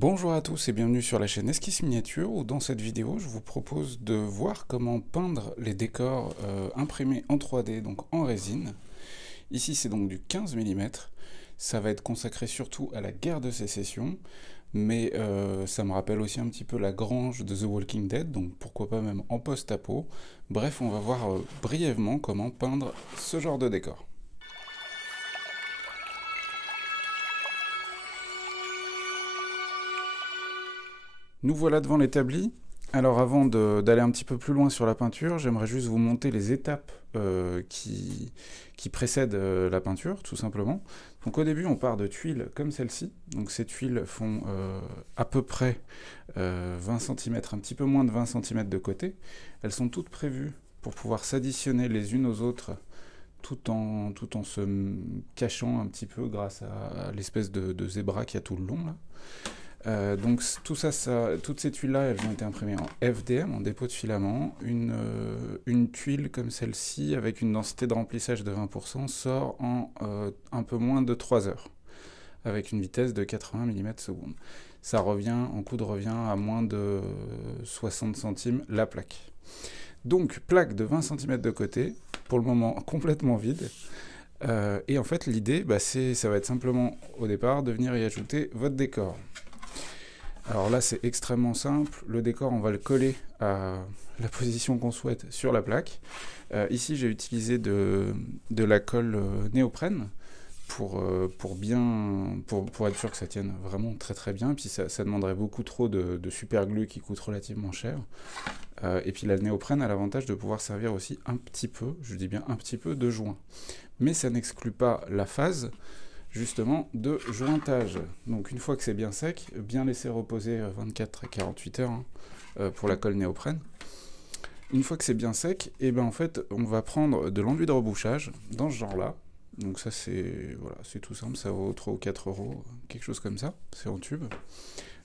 Bonjour à tous et bienvenue sur la chaîne Esquisse Miniature où dans cette vidéo je vous propose de voir comment peindre les décors imprimés en 3D, donc en résine. Ici c'est donc du 15 mm, ça va être consacré surtout à la guerre de sécession, mais ça me rappelle aussi un petit peu la grange de The Walking Dead, donc pourquoi pas même en post-apo. Bref, on va voir brièvement comment peindre ce genre de décor. Nous voilà devant l'établi. Alors avant d'aller un petit peu plus loin sur la peinture, j'aimerais juste vous montrer les étapes qui précèdent la peinture, tout simplement. Donc au début, on part de tuiles comme celle-ci. Donc ces tuiles font à peu près 20 cm, un petit peu moins de 20 cm de côté. Elles sont toutes prévues pour pouvoir s'additionner les unes aux autres tout en se cachant un petit peu grâce à l'espèce de zébra qu'il y a tout le long là. Donc tout ça, toutes ces tuiles-là, elles ont été imprimées en FDM, en dépôt de filament. Une tuile comme celle-ci, avec une densité de remplissage de 20%, sort en un peu moins de 3 heures, avec une vitesse de 80 mm/s. Ça revient, en coût de revient, à moins de 60 centimes la plaque. Donc plaque de 20 cm de côté, pour le moment complètement vide. Et en fait l'idée, ça va être simplement au départ de venir y ajouter votre décor. Alors là, c'est extrêmement simple. Le décor, on va le coller à la position qu'on souhaite sur la plaque. Ici, j'ai utilisé de la colle néoprène pour être sûr que ça tienne vraiment très très bien. Puis ça demanderait beaucoup trop de super glue qui coûte relativement cher. Et puis la néoprène a l'avantage de pouvoir servir aussi un petit peu, je dis bien un petit peu, de joint. Mais ça n'exclut pas la phase justement de jointage. Donc une fois que c'est bien sec, bien laisser reposer 24 à 48 heures pour la colle néoprène. Une fois que c'est bien sec, et ben en fait on va prendre de l'enduit de rebouchage dans ce genre là. Donc ça c'est voilà, c'est tout simple, ça vaut 3 ou 4 euros, quelque chose comme ça, c'est en tube.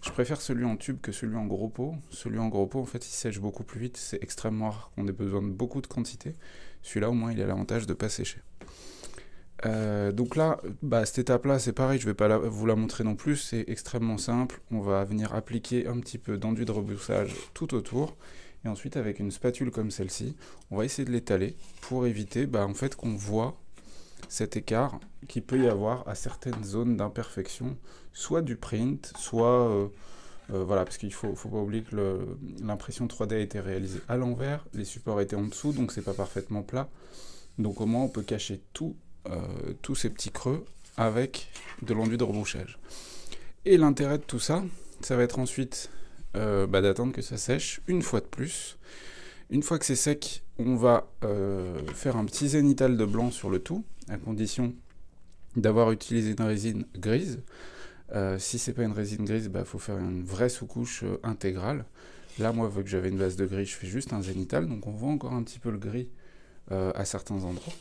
Je préfère celui en tube que celui en gros pot. Celui en gros pot en fait il sèche beaucoup plus vite, c'est extrêmement rare qu'on ait besoin de beaucoup de quantité. Celui-là au moins il a l'avantage de ne pas sécher. Donc là, cette étape-là, c'est pareil, je ne vais pas vous la montrer non plus, c'est extrêmement simple. On va venir appliquer un petit peu d'enduit de rebouchage tout autour, et ensuite avec une spatule comme celle-ci, on va essayer de l'étaler pour éviter en fait, qu'on voit cet écart qu'il peut y avoir à certaines zones d'imperfection, soit du print, soit... voilà, parce qu'il ne faut pas oublier que l'impression 3D a été réalisée à l'envers, les supports étaient en dessous, donc c'est pas parfaitement plat. Donc au moins on peut cacher tous ces petits creux avec de l'enduit de rebouchage. Et l'intérêt de tout ça, ça va être ensuite d'attendre que ça sèche une fois de plus. Une fois que c'est sec, on va faire un petit zénithal de blanc sur le tout, à condition d'avoir utilisé une résine grise. Si c'est pas une résine grise, faut faire une vraie sous-couche intégrale. Là, moi, vu que j'avais une base de gris, je fais juste un zénithal, donc on voit encore un petit peu le gris à certains endroits.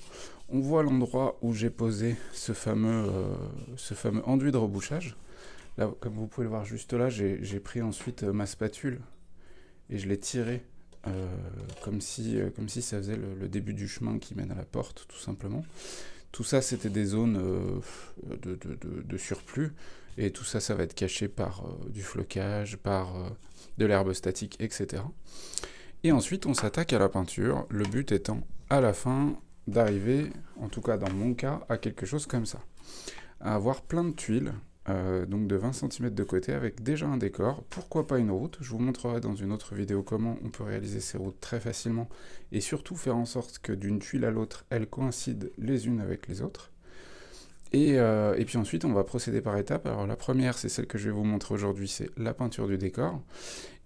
On voit l'endroit où j'ai posé ce fameux enduit de rebouchage. Là, comme vous pouvez le voir juste là, j'ai pris ensuite ma spatule et je l'ai tiré comme si ça faisait le début du chemin qui mène à la porte, tout simplement. Tout ça, c'était des zones de surplus, et tout ça, ça va être caché par du flocage, par de l'herbe statique, etc. Et ensuite, on s'attaque à la peinture, le but étant, à la fin, d'arriver, en tout cas dans mon cas, à quelque chose comme ça. À avoir plein de tuiles, donc de 20 cm de côté, avec déjà un décor, pourquoi pas une route. Je vous montrerai dans une autre vidéo comment on peut réaliser ces routes très facilement, et surtout faire en sorte que d'une tuile à l'autre, elles coïncident les unes avec les autres. Et puis ensuite, on va procéder par étapes. Alors la première, c'est celle que je vais vous montrer aujourd'hui, c'est la peinture du décor.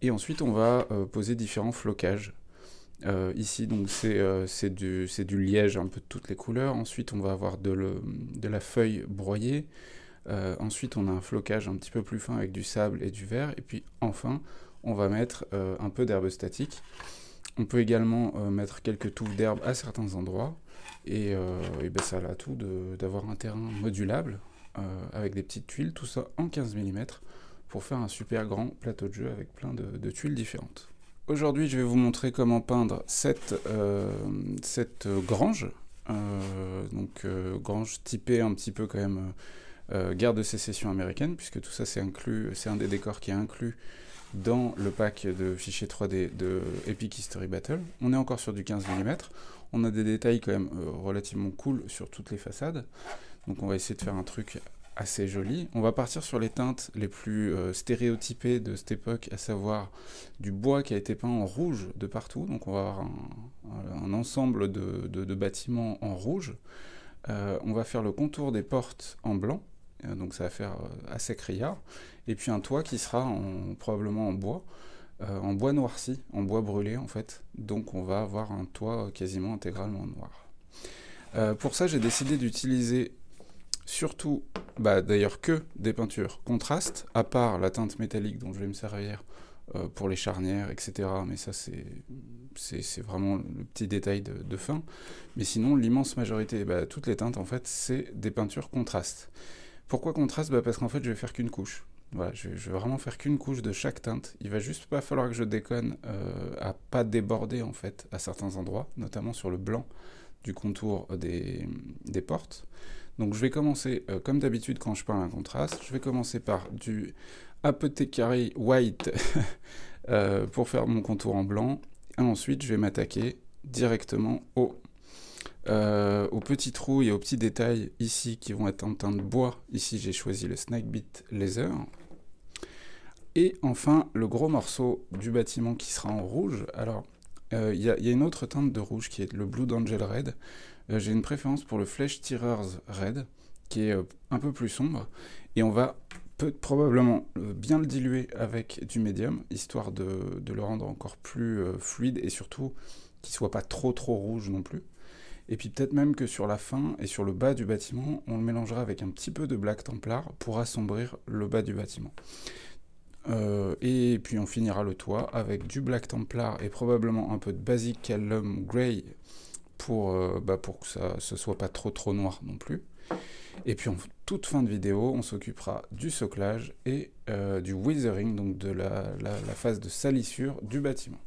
Et ensuite, on va poser différents flocages. Ici, donc c'est du liège un peu de toutes les couleurs. Ensuite, on va avoir de la feuille broyée. Ensuite, on a un flocage un petit peu plus fin avec du sable et du verre. Et puis enfin, on va mettre un peu d'herbe statique. On peut également mettre quelques touffes d'herbe à certains endroits. Et ça a l'atout d'avoir un terrain modulable avec des petites tuiles, tout ça en 15 mm pour faire un super grand plateau de jeu avec plein de tuiles différentes. Aujourd'hui, je vais vous montrer comment peindre cette grange, grange typée un petit peu quand même guerre de sécession américaine, puisque tout ça c'est inclus, c'est un des décors qui est inclus dans le pack de fichiers 3D de Epic History Battle. On est encore sur du 15 mm, on a des détails quand même relativement cool sur toutes les façades, donc on va essayer de faire un truc assez joli. On va partir sur les teintes les plus stéréotypées de cette époque, à savoir du bois qui a été peint en rouge de partout, donc on va avoir un ensemble de bâtiments en rouge. On va faire le contour des portes en blanc, donc ça va faire assez criard, et puis un toit qui sera probablement en bois noirci, en bois brûlé en fait, donc on va avoir un toit quasiment intégralement noir. Pour ça j'ai décidé d'utiliser surtout, d'ailleurs que des peintures contrastes, à part la teinte métallique dont je vais me servir pour les charnières, etc. Mais ça c'est vraiment le petit détail de fin. Mais sinon l'immense majorité, toutes les teintes en fait, c'est des peintures contrastes. Pourquoi contraste? Parce qu'en fait je vais faire qu'une couche. Voilà, je vais vraiment faire qu'une couche de chaque teinte. Il va juste pas falloir que je déconne à pas déborder en fait à certains endroits, notamment sur le blanc du contour des portes. Donc je vais commencer, comme d'habitude quand je parle un contraste, je vais commencer par du Apothecary White pour faire mon contour en blanc. Et ensuite je vais m'attaquer directement aux petits trous et aux petits détails ici qui vont être en teinte de bois. Ici j'ai choisi le Snakebit Laser. Et enfin le gros morceau du bâtiment qui sera en rouge. Alors il y a une autre teinte de rouge qui est le Blue Angel Red. J'ai une préférence pour le Flèche Tireurs Red qui est un peu plus sombre. Et on va probablement bien le diluer avec du médium, histoire de le rendre encore plus fluide et surtout qu'il ne soit pas trop rouge non plus. Et puis peut-être même que sur la fin et sur le bas du bâtiment, on le mélangera avec un petit peu de Black Templar pour assombrir le bas du bâtiment. Et puis on finira le toit avec du Black Templar et probablement un peu de Basic Callum Grey pour que ça ne soit pas trop noir non plus. Et puis en toute fin de vidéo, on s'occupera du soclage et du weathering, donc de la phase de salissure du bâtiment.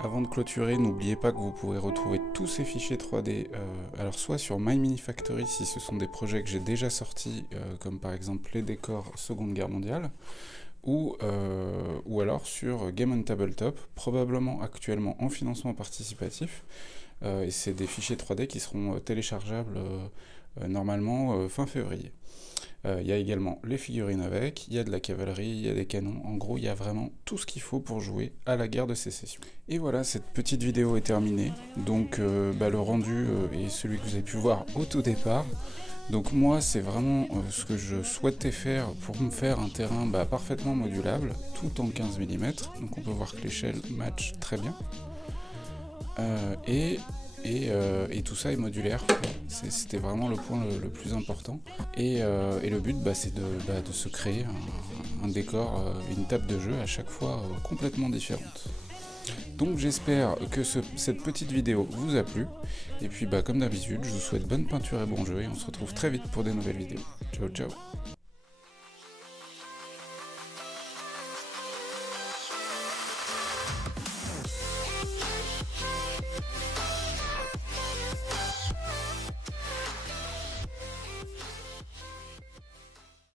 Avant de clôturer, n'oubliez pas que vous pourrez retrouver tous ces fichiers 3D, alors soit sur My Mini Factory si ce sont des projets que j'ai déjà sortis, comme par exemple les décors Seconde Guerre mondiale, ou alors sur Game on Tabletop, probablement actuellement en financement participatif, et c'est des fichiers 3D qui seront téléchargeables normalement fin février. Il y a également les figurines avec, il y a de la cavalerie, il y a des canons, en gros il y a vraiment tout ce qu'il faut pour jouer à la guerre de sécession. Et voilà, cette petite vidéo est terminée, donc le rendu est celui que vous avez pu voir au tout départ. Donc moi c'est vraiment ce que je souhaitais faire pour me faire un terrain parfaitement modulable, tout en 15 mm, donc on peut voir que l'échelle match très bien. Et tout ça est modulaire, c'était vraiment le point le plus important. Et le but, c'est de se créer un décor, une table de jeu à chaque fois complètement différente. Donc j'espère que cette petite vidéo vous a plu. Et puis comme d'habitude, je vous souhaite bonne peinture et bon jeu. Et on se retrouve très vite pour des nouvelles vidéos. Ciao ciao.